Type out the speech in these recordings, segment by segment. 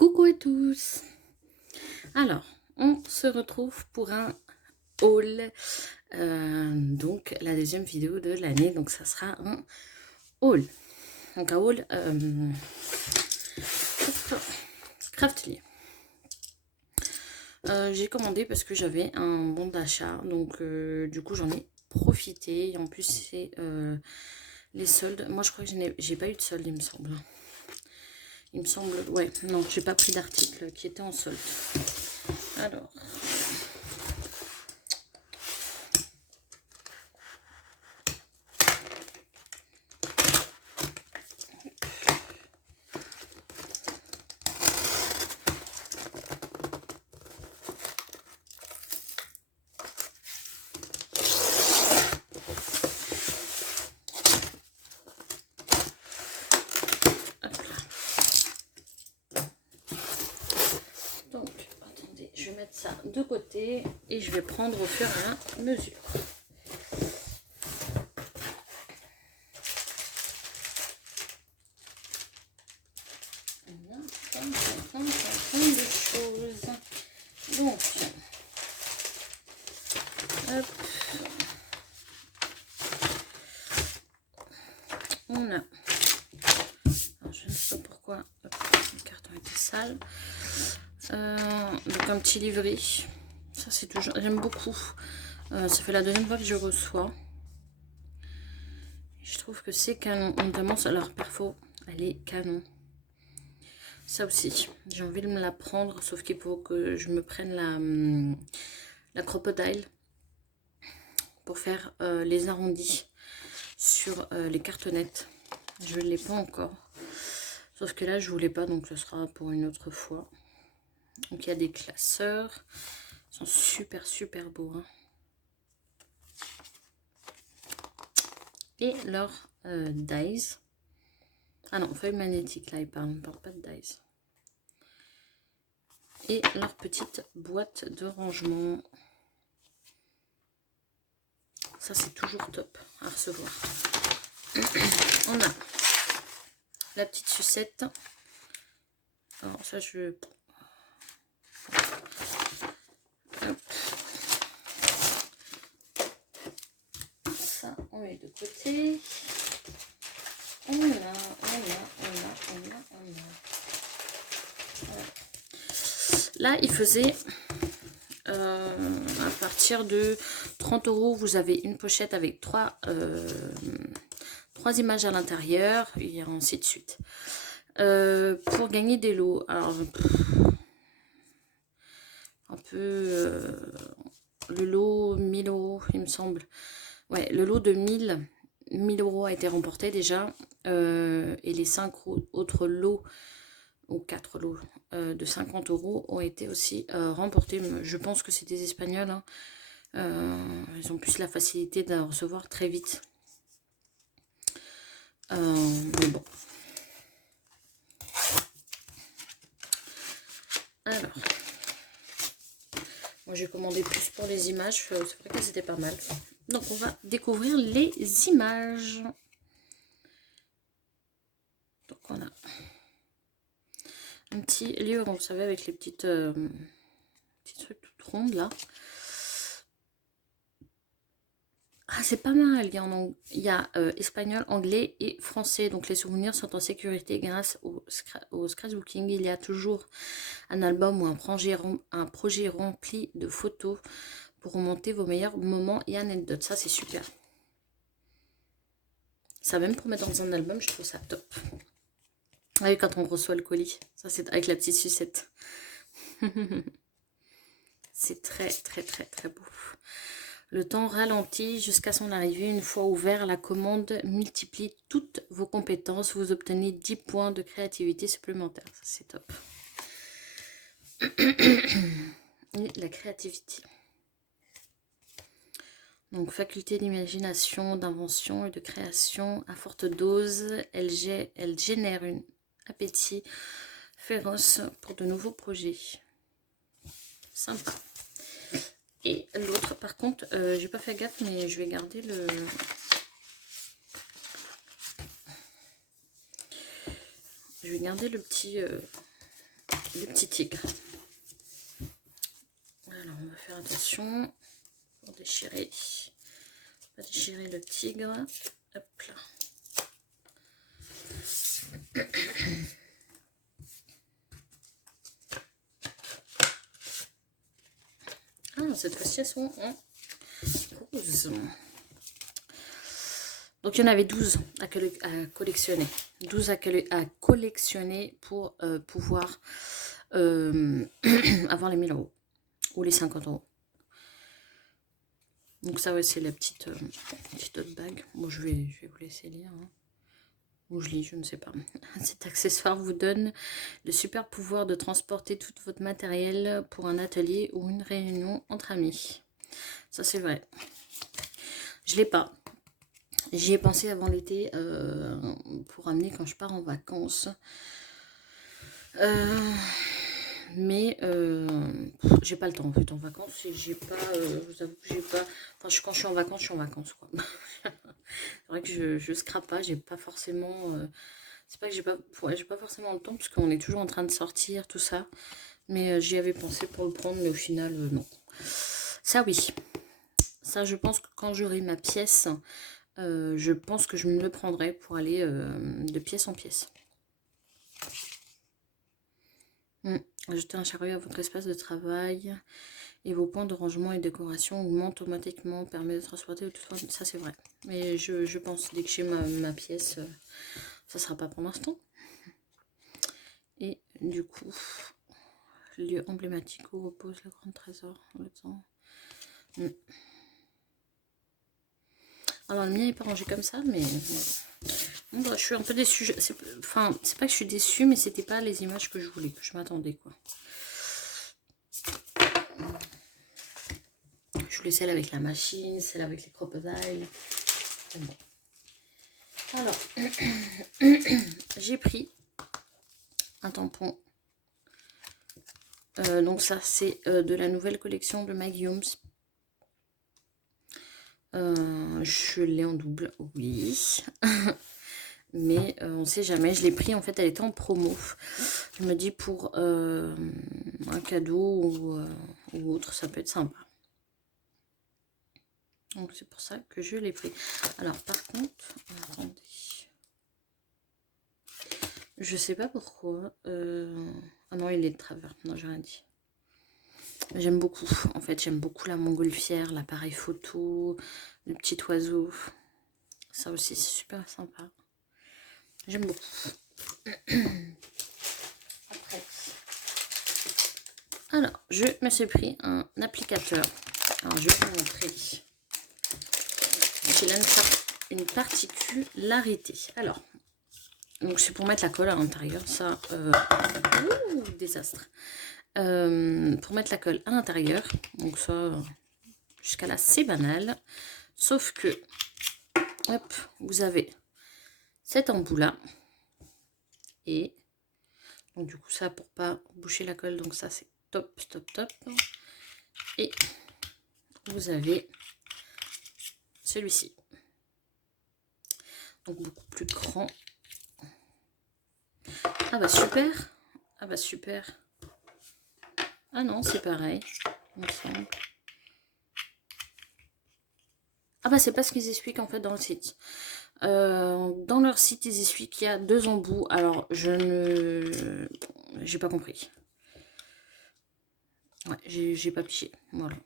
Coucou à tous. Alors, on se retrouve pour un haul. Donc, la deuxième vidéo de l'année. Donc, ça sera un haul. Donc, un haul Craftly. J'ai commandé parce que j'avais un bon d'achat. Donc, du coup, j'en ai profité. Et en plus, c'est les soldes. Moi, je crois que j'ai pas eu de solde, il me semble. Il me semble, ouais, non, j'ai pas pris d'article qui était en solde. Alors, je vais mettre ça de côté et je vais prendre au fur et à mesure. On a plein de choses. Donc, hop. On a, alors je ne sais pas pourquoi, hop, le carton était sale. Donc un petit livret. Ça c'est toujours, j'aime beaucoup. Ça fait la deuxième fois que je reçois. Je trouve que c'est canon. Notamment leur perfo, elle est canon. Ça aussi, j'ai envie de me la prendre, sauf qu'il faut que je me prenne la crocodile pour faire les arrondis sur les cartonnettes. Je ne l'ai pas encore. Sauf que là, je ne voulais pas, donc ce sera pour une autre fois. Donc, il y a des classeurs. Ils sont super, super beaux. Hein. Et leur dies. Ah non, feuille magnétique, là, ils ne parlent pas de dies. Et leur petite boîte de rangement. Ça, c'est toujours top à recevoir. On a la petite sucette. Alors, ça, je... Hop. Ça, on met de côté. On a. Voilà. Là, il faisait... à partir de 30 €, vous avez une pochette avec trois images à l'intérieur et ainsi de suite. Pour gagner des lots, alors un peu le lot 1000 €, il me semble. Ouais, le lot de 1000 € a été remporté déjà, et les 5 autres lots ou 4 lots de 50 € ont été aussi remportés. Je pense que c'est des Espagnols. Hein. Ils ont plus la facilité de recevoir très vite. Mais bon. Alors. Moi j'ai commandé plus pour les images. C'est vrai qu'elles étaient pas mal. Donc on va découvrir les images. Donc on a un petit livre, vous savez, avec les petits trucs toutes rondes là. Ah, c'est pas mal. Il y a espagnol, anglais et français. Donc les souvenirs sont en sécurité grâce au scratchbooking. Il y a toujours un album ou un projet rempli de photos pour remonter vos meilleurs moments et anecdotes. Ça, c'est super. Ça, même pour mettre dans un album, je trouve ça top. Ah oui, quand on reçoit le colis. Ça, c'est avec la petite sucette. C'est très, très, très, très beau. Le temps ralentit jusqu'à son arrivée. Une fois ouvert, la commande multiplie toutes vos compétences. Vous obtenez 10 points de créativité supplémentaires. Ça, c'est top. Et la créativité. Donc, faculté d'imagination, d'invention et de création à forte dose. Elle génère un appétit féroce pour de nouveaux projets. Sympa. Et l'autre, par contre, j'ai pas fait gaffe, mais je vais garder le... Je vais garder le petit des petits tigres. Alors, on va faire attention pour déchirer. On va déchirer le tigre. Hop là. Ah, cette fois-ci, elles sont en rose. Donc, il y en avait 12 à collectionner. 12 à collectionner pour pouvoir avoir les 1000 € ou les 50 €. Donc, ça, ouais, c'est la petite autre bague. Bon, je vais vous laisser lire. Hein. Ou je lis, je ne sais pas. Cet accessoire vous donne le super pouvoir de transporter tout votre matériel pour un atelier ou une réunion entre amis. Ça, c'est vrai. Je l'ai pas. J'y ai pensé avant l'été pour amener quand je pars en vacances. Mais j'ai pas le temps en fait en vacances. Et j'ai pas, je vous avoue que j'ai pas. Enfin, quand je suis en vacances, quoi. C'est vrai que je scrape pas, j'ai pas forcément. C'est pas que j'ai pas forcément le temps, parce qu'on est toujours en train de sortir, tout ça. Mais j'y avais pensé pour le prendre, mais au final, non. Ça, oui. Ça, je pense que quand j'aurai ma pièce, je pense que je me le prendrai pour aller de pièce en pièce. Ajouter un chariot à votre espace de travail et vos points de rangement et décoration augmentent automatiquement, permet de transporter tout ça. Ça, c'est vrai. Mais je pense, dès que j'ai ma pièce, ça sera pas pour l'instant. Et du coup, lieu emblématique où repose le grand trésor. Alors le mien n'est pas rangé comme ça, mais bon, bah, je suis un peu déçue. Enfin, c'est pas que je suis déçue, mais c'était pas les images que je voulais, que je m'attendais, quoi. Je voulais celle avec la machine, celle avec les crocodiles. Bon. Alors, j'ai pris un tampon. Donc ça, c'est de la nouvelle collection de Maguillaume. Je l'ai en double, oui. Mais on sait jamais. Je l'ai pris, en fait, elle était en promo. Je me dis pour un cadeau ou autre, ça peut être sympa. Donc c'est pour ça que je l'ai pris. Alors par contre, attendez. Je sais pas pourquoi. Ah non, il est de travers. Non, j'ai rien dit. J'aime beaucoup. En fait, j'aime beaucoup la montgolfière, l'appareil photo, le petit oiseau. Ça aussi, c'est super sympa. J'aime beaucoup. Après. Alors, je me suis pris un applicateur. Alors, je vais vous montrer. Il a une particularité. Alors, donc c'est pour mettre la colle à l'intérieur. Ça, désastre. Pour mettre la colle à l'intérieur. Donc ça, jusqu'à là, c'est banal. Sauf que, hop, vous avez cet embout-là. Et, donc du coup, ça, pour pas boucher la colle. Donc ça, c'est top, top, top. Et vous avez celui-ci. Donc beaucoup plus grand. Ah bah super. Ah bah super. Ah non, c'est pareil. Ensemble. Ah bah c'est pas ce qu'ils expliquent en fait dans le site. Dans leur site, ils expliquent qu'il y a 2 embouts. Alors, j'ai pas compris. Ouais, j'ai pas piché. Voilà.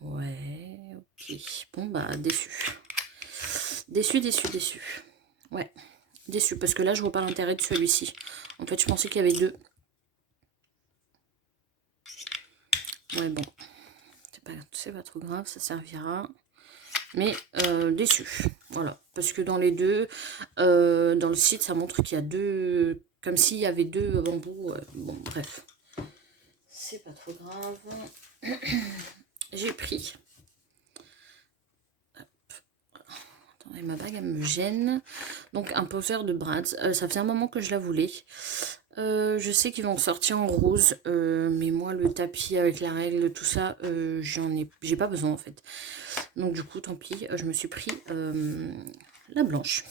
Ouais, ok. Bon, bah, déçu. Déçu, déçu, déçu. Ouais, déçu. Parce que là, je vois pas l'intérêt de celui-ci. En fait, je pensais qu'il y avait 2. Ouais, bon. C'est pas trop grave, ça servira. Mais déçu. Voilà. Parce que dans les deux, dans le site, ça montre qu'il y a 2... Comme s'il y avait 2 bambous. Bon, bref. C'est pas trop grave. J'ai pris. Hop. Attendez, ma bague, elle me gêne. Donc, un poseur de Bratz. Ça faisait un moment que je la voulais. Je sais qu'ils vont sortir en rose. Mais moi, le tapis avec la règle, tout ça, j'ai pas besoin, en fait. Donc, du coup, tant pis. Je me suis pris la blanche.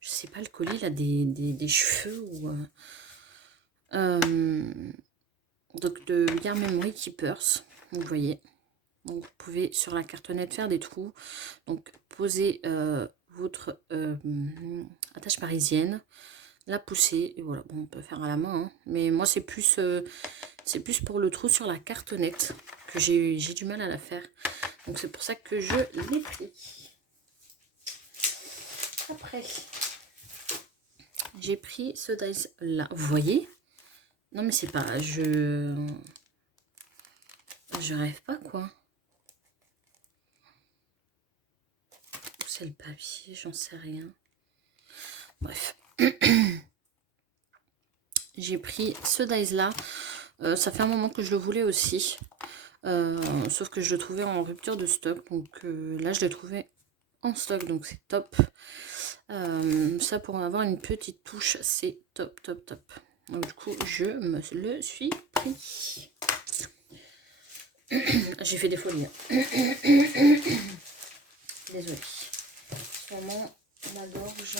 Je je sais pas, le colis là, des cheveux ou... donc de Yarn Memory Keepers, vous voyez. Donc vous pouvez sur la cartonnette faire des trous. Donc poser votre attache parisienne, la pousser, et voilà. Bon, on peut faire à la main, hein, mais moi c'est plus pour le trou sur la cartonnette que j'ai du mal à la faire. Donc c'est pour ça que je l'ai pris. Après, j'ai pris ce dice là, vous voyez. Non mais c'est pas, je rêve pas quoi. C'est le papier, j'en sais rien. Bref. J'ai pris ce dice là. Ça fait un moment que je le voulais aussi. Sauf que je le trouvais en rupture de stock. Donc là, je l'ai trouvé en stock. Donc c'est top. Ça, pour avoir une petite touche, c'est top, top, top. Donc du coup, je me le suis pris. J'ai fait des folies. Désolée. Vraiment, ma gorge.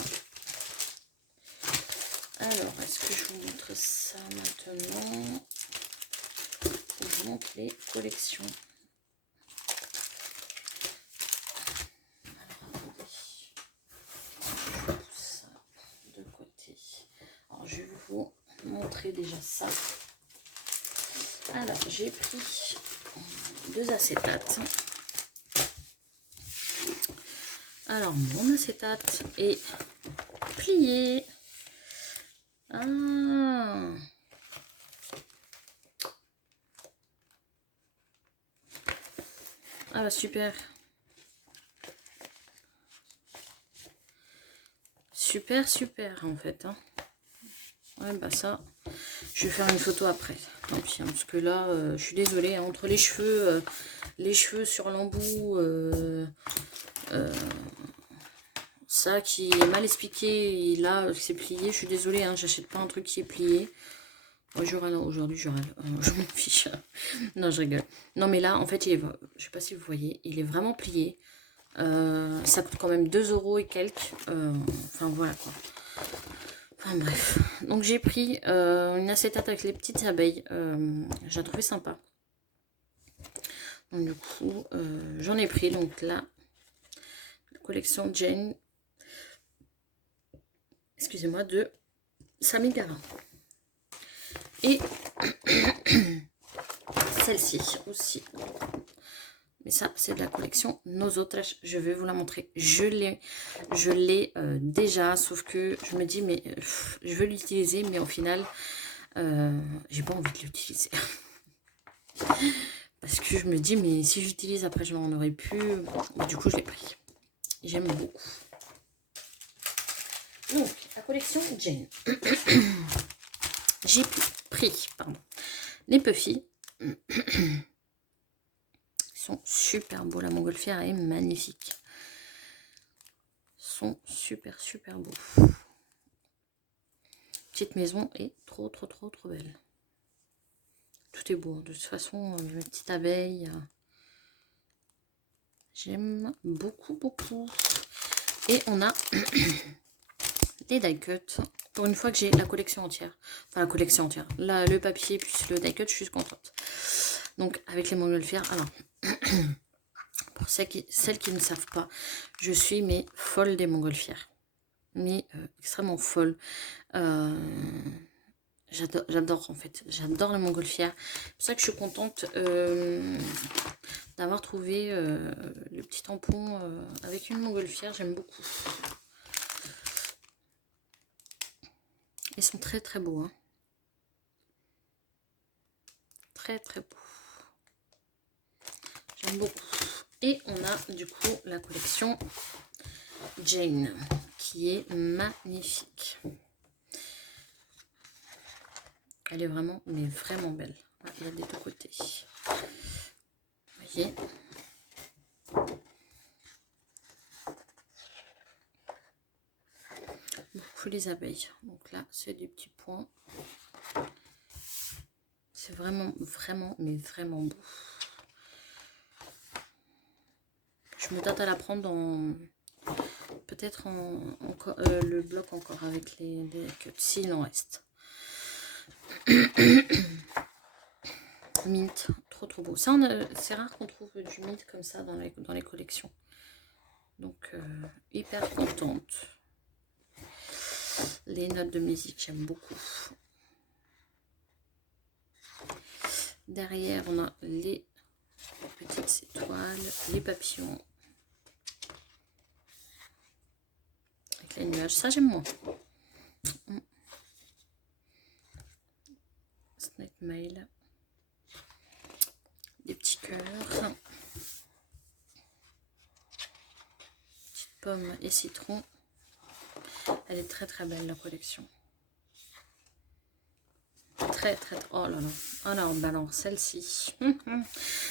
Alors, est-ce que je vous montre ça maintenant? Je vous montre les collections. Alors, je pousse ça de côté. Alors, je vais vous montrer déjà ça. Alors, j'ai pris 2 acétates. Alors, mon acétate est plié. Ah, bah super. Super, super en fait. Hein. Ouais, bah ça, je vais faire une photo après. Tant pis, hein, parce que là, je suis désolée, hein, entre les cheveux sur l'embout, ça qui est mal expliqué, et là, c'est plié. Je suis désolée, hein, j'achète pas un truc qui est plié. Moi, je râle, aujourd'hui, je râle. Je m'en fiche. Non, je rigole. Non, mais là, en fait, je sais pas si vous voyez, il est vraiment plié. Ça coûte quand même 2 € et quelques. Enfin, voilà quoi. Enfin, bref. Donc, j'ai pris une acétate avec les petites abeilles. J'ai trouvé sympa. Donc, du coup, j'en ai pris. Donc, là, la collection Jane. Excusez-moi, de Samigara. Et celle-ci aussi. Mais ça, c'est de la collection Nosotras. Je vais vous la montrer. Je l'ai déjà, sauf que je me dis, mais je veux l'utiliser, mais au final, j'ai pas envie de l'utiliser. Parce que je me dis, mais si j'utilise, après, je n'en aurais plus. Bon, du coup, je l'ai pris. J'aime beaucoup. Donc, la collection Jane. J'ai pris, les Puffy. Ils sont super beaux. La montgolfière est magnifique. Ils sont super, super beaux. Petite maison est trop, trop, trop, trop belle. Tout est beau. De toute façon, une petite abeille. J'aime beaucoup, beaucoup. Et on a des die cuts. Pour une fois que j'ai la collection entière. Enfin, la collection entière. Le papier plus le die cut, je suis contente. Donc, avec les montgolfières. Alors, pour celles qui ne savent pas, je suis mais folle des montgolfières. Mais extrêmement folle. J'adore en fait. J'adore les montgolfières. C'est pour ça que je suis contente d'avoir trouvé le petit tampon avec une montgolfière. J'aime beaucoup. Ils sont très très beaux. Hein. Très très beaux. J'aime beaucoup. Et on a du coup la collection Jane qui est magnifique. Elle est vraiment, mais vraiment belle. Ah, il y a des deux côtés. Vous voyez. Beaucoup les abeilles. Donc là, c'est des petits points. C'est vraiment, vraiment, mais vraiment beau. Je me tâte à la prendre dans peut-être le bloc encore avec les cuts, s'il en reste. Mint, trop beau. Ça, c'est rare qu'on trouve du mint comme ça dans les collections. Donc, hyper contente. Les notes de musique, j'aime beaucoup. Derrière, on a les petites étoiles, les papillons. Avec les nuages, ça j'aime moins. Snake mail. Des petits cœurs. Petite pomme et citron. Elle est très belle la collection. Très oh là là. Alors, bah alors celle-ci.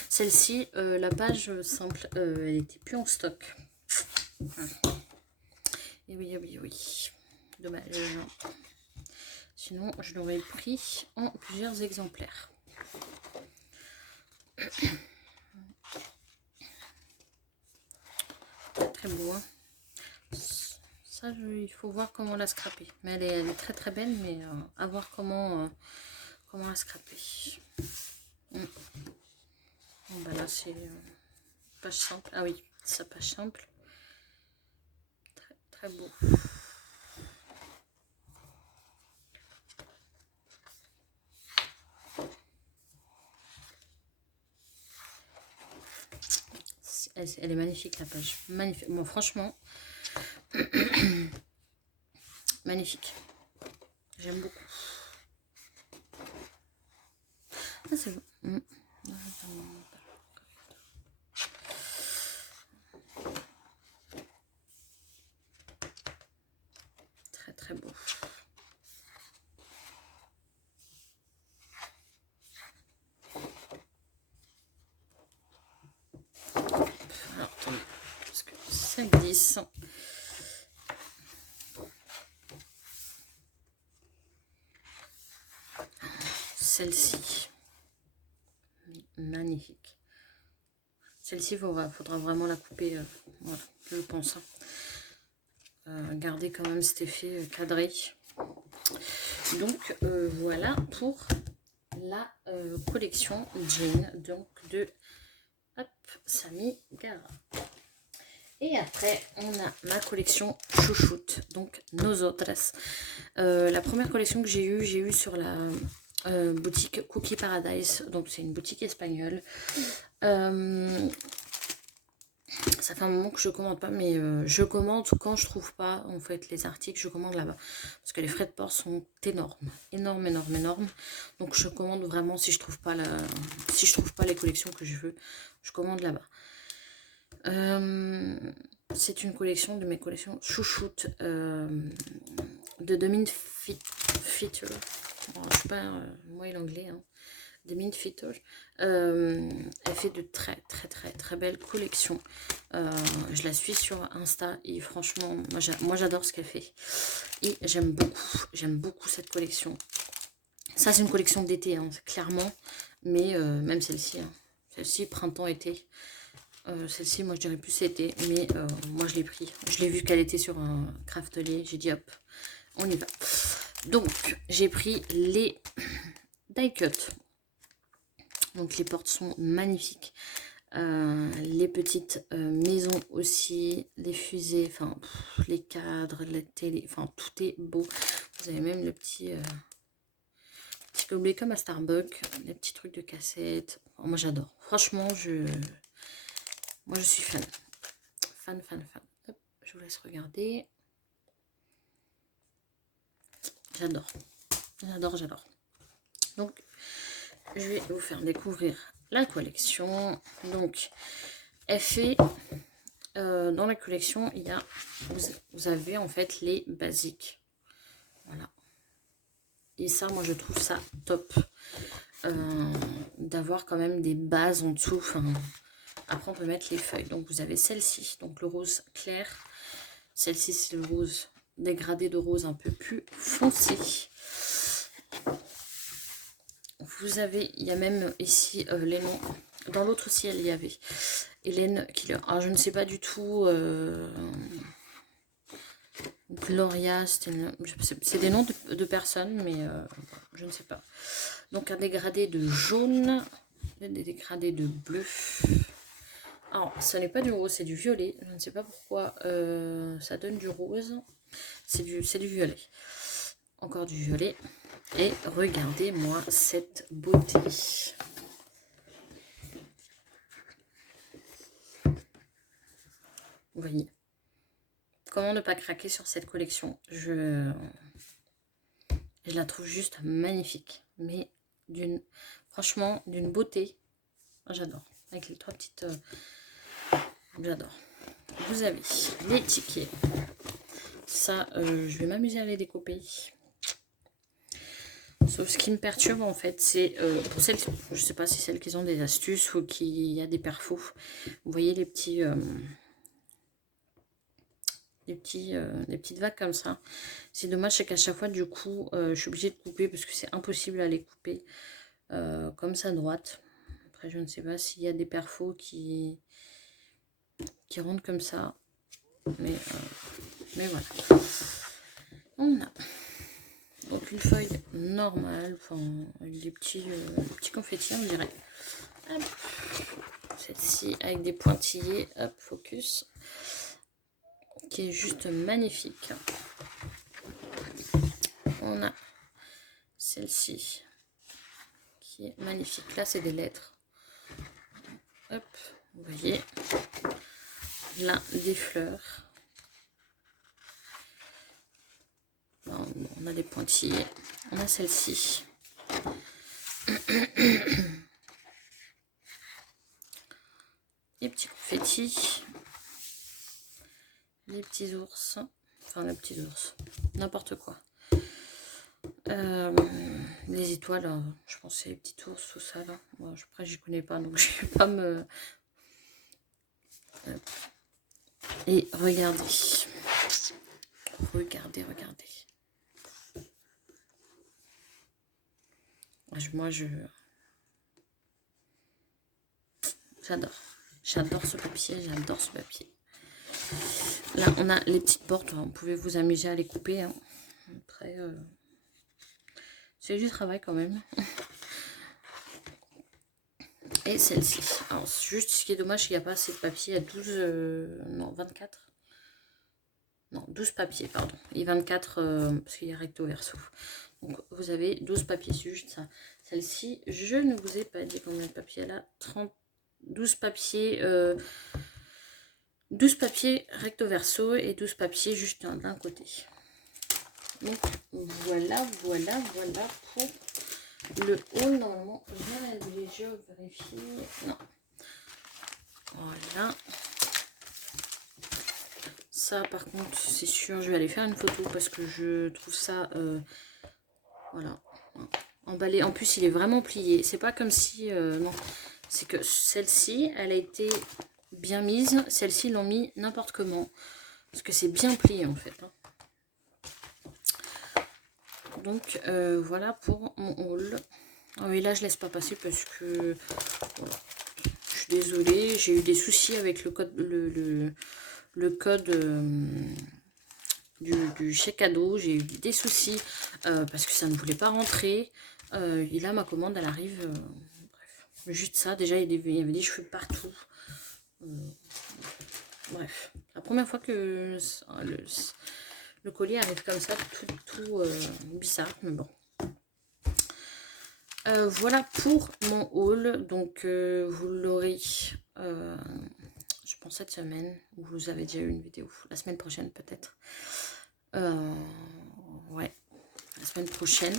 Celle-ci, la page simple, elle était plus en stock. Et oui. Dommage. Sinon, je l'aurais pris en plusieurs exemplaires. Très beau. Hein. Ça, il faut voir comment la scraper. Mais elle est très belle, mais à voir comment la scraper. Bon, bah là, c'est page simple. Ah oui, ça page simple. Très beau. Elle est magnifique la page. Magnifique. Bon, franchement, magnifique. J'aime beaucoup. Ah, c'est bon. Très beau. Alors, attendez, parce que ça glisse. Celle-ci, magnifique. Celle-ci, il faudra vraiment la couper, voilà, je pense. Garder quand même cet effet cadré. Donc, voilà pour la collection jean donc de Samy Gara. Et après, on a ma collection chouchoute, donc Nosotras. La première collection que j'ai eue sur la boutique Cookie Paradise, donc c'est une boutique espagnole. Ça fait un moment que je commande pas, mais je commande quand je trouve pas en fait les articles, je commande là-bas parce que les frais de port sont énormes. Donc je commande vraiment si je trouve pas les collections que je veux, je commande là-bas. C'est une collection de mes collections chouchoutes de Dominique Fitter. Bon, je sais pas moi et l'anglais. Hein. Dominique Fitter. Elle fait de très belles collections. Je la suis sur Insta et franchement, moi j'adore ce qu'elle fait. Et j'aime beaucoup cette collection. Ça c'est une collection d'été, hein, clairement. Mais même celle-ci, hein. Celle-ci printemps-été. Celle-ci, moi je dirais plus été, mais moi je l'ai pris. Je l'ai vu qu'elle était sur un Craftly, j'ai dit hop, on y va. Donc j'ai pris les die cut. Donc les portes sont magnifiques. Les petites maisons aussi, les fusées, enfin les cadres, la télé, enfin tout est beau. Vous avez même le petit gobelet comme à Starbucks, les petits trucs de cassette. Enfin, moi j'adore. Franchement, moi je suis fan. Fan. Hop, je vous laisse regarder. J'adore. Donc, je vais vous faire découvrir la collection. Donc, elle fait... dans la collection, il y a... Vous avez en fait les basiques. Voilà. Et ça, moi je trouve ça top. D'avoir quand même des bases en dessous. Enfin... Après, on peut mettre les feuilles. Donc, vous avez celle-ci, donc le rose clair. Celle-ci, c'est le rose dégradé de rose un peu plus foncé. Vous avez, il y a même ici les noms. Dans l'autre ciel, il y avait Hélène Killer. Alors, je ne sais pas du tout. Gloria, c'est des noms de personnes, mais je ne sais pas. Donc un dégradé de jaune, des dégradés de bleu. Alors, ce n'est pas du rose, c'est du violet. Je ne sais pas pourquoi ça donne du rose. C'est du violet. Encore du violet. Et regardez-moi cette beauté. Vous voyez. Comment ne pas craquer sur cette collection? Je la trouve juste magnifique. Mais franchement, d'une beauté. J'adore. Avec les 3 petites... j'adore. Vous avez les tickets. Ça, je vais m'amuser à les découper. Sauf ce qui me perturbe en fait, c'est pour celles, je sais pas si celles qui ont des astuces ou qui y a des perfos. Vous voyez les petits, des petites vagues comme ça. C'est dommage, c'est qu'à chaque fois du coup, je suis obligée de couper parce que c'est impossible à les couper comme ça droite. Après, je ne sais pas s'il y a des perfos qui rentrent comme ça, mais voilà. On a donc une feuille normale, enfin avec des petits confettis, on dirait. Celle-ci avec des pointillés, hop, focus, qui est juste magnifique. On a celle-ci qui est magnifique. Là, c'est des lettres. Hop, vous voyez. Là, des fleurs. On a des pointillés. On a celle-ci. Les petits confettis. Les petits ours. Enfin, les petits ours. N'importe quoi. Les étoiles, je pense que c'est les petits ours, tout ça là. Bon, après, j'y connais pas, donc je vais pas me... Et regardez. Regardez. Moi, j'adore. J'adore ce papier, Là, on a les petites portes, vous pouvez vous amuser à les couper. Hein. Après, c'est du travail quand même. Et celle-ci. Alors, juste ce qui est dommage, c'est qu'il n'y a pas assez de papier. Il y a 12, non, 24. Non, 12 papiers, pardon. Et 24, parce qu'il y a recto verso. Donc, vous avez 12 papiers, c'est juste ça. Celle-ci, je ne vous ai pas dit combien de papiers elle a. 12 papiers... 12 papiers recto verso et 12 papiers juste d'un côté. Donc voilà pour le haul. Normalement, je vérifie. Non. Voilà. Ça par contre, c'est sûr, je vais aller faire une photo parce que je trouve ça... voilà. Emballé. En plus, il est vraiment plié. C'est pas comme si... non. C'est que celle-ci, elle a été... bien mise, celle-ci l'ont mis n'importe comment parce que c'est bien plié en fait. Donc voilà pour mon haul. Ah oui, là je laisse pas passer parce que voilà. Je suis désolée, j'ai eu des soucis avec le code du chèque cadeau. J'ai eu des soucis parce que ça ne voulait pas rentrer et là ma commande elle arrive bref, juste ça. Déjà il y avait des cheveux partout. Bref, la première fois que le colis arrive comme ça, tout bizarre, mais bon. Voilà pour mon haul. Donc, vous l'aurez, je pense, cette semaine. Vous avez déjà eu une vidéo. La semaine prochaine, peut-être. Ouais, la semaine prochaine.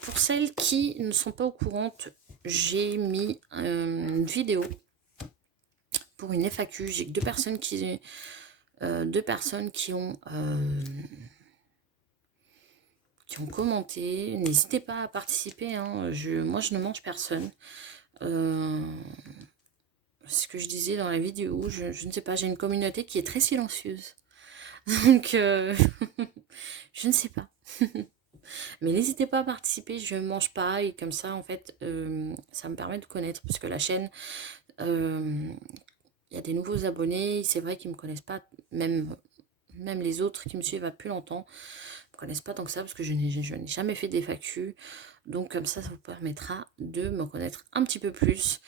Pour celles qui ne sont pas au courant, j'ai mis une vidéo pour une FAQ. J'ai que deux personnes qui ont commenté. N'hésitez pas à participer. Hein. Moi, je ne mange personne. Ce que je disais dans la vidéo, je ne sais pas, j'ai une communauté qui est très silencieuse. Donc, je ne sais pas. Mais n'hésitez pas à participer, je ne mange pas. Et comme ça, en fait, ça me permet de connaître. Parce que la chaîne, il y a des nouveaux abonnés. C'est vrai qu'ils ne me connaissent pas, même même les autres qui me suivent à plus longtemps ne me connaissent pas tant que ça parce que je n'ai jamais fait des FAQ. Donc comme ça vous permettra de me connaître un petit peu plus.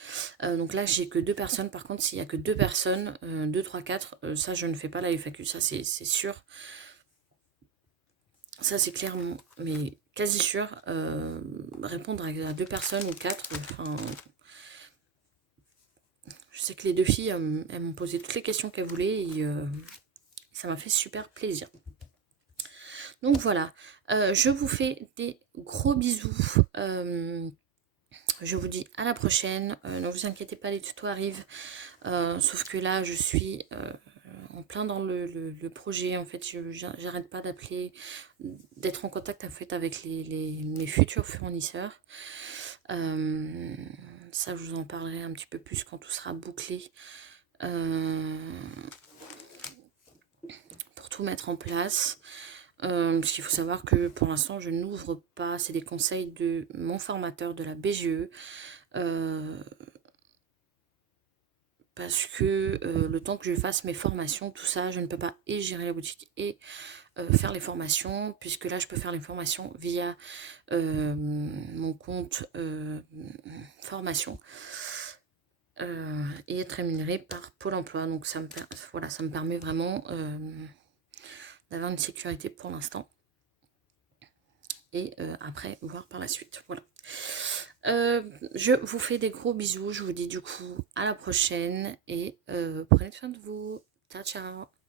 Donc là j'ai que 2 personnes. Par contre s'il n'y a que 2 personnes, 2, 3, 4, ça je ne fais pas la FAQ, ça c'est sûr. Ça c'est clair, mais quasi sûr. Répondre à 2 personnes ou 4, enfin... Je sais que les 2 filles, elles m'ont posé toutes les questions qu'elles voulaient et ça m'a fait super plaisir. Donc voilà, je vous fais des gros bisous. Je vous dis à la prochaine. Ne vous inquiétez pas, les tutos arrivent. Sauf que là, je suis en plein dans le projet. En fait, j'arrête pas d'appeler, d'être en contact en fait, avec mes futurs fournisseurs. Ça, je vous en parlerai un petit peu plus quand tout sera bouclé. Pour tout mettre en place. Parce qu'il faut savoir que pour l'instant, je n'ouvre pas. C'est des conseils de mon formateur de la BGE. Parce que le temps que je fasse mes formations, tout ça, je ne peux pas et gérer la boutique et faire les formations, puisque là je peux faire les formations via mon compte formation et être rémunérée par Pôle emploi. Donc ça me permet vraiment d'avoir une sécurité pour l'instant et après voir par la suite. Voilà. Je vous fais des gros bisous, je vous dis du coup à la prochaine et prenez soin de vous. Ciao ciao.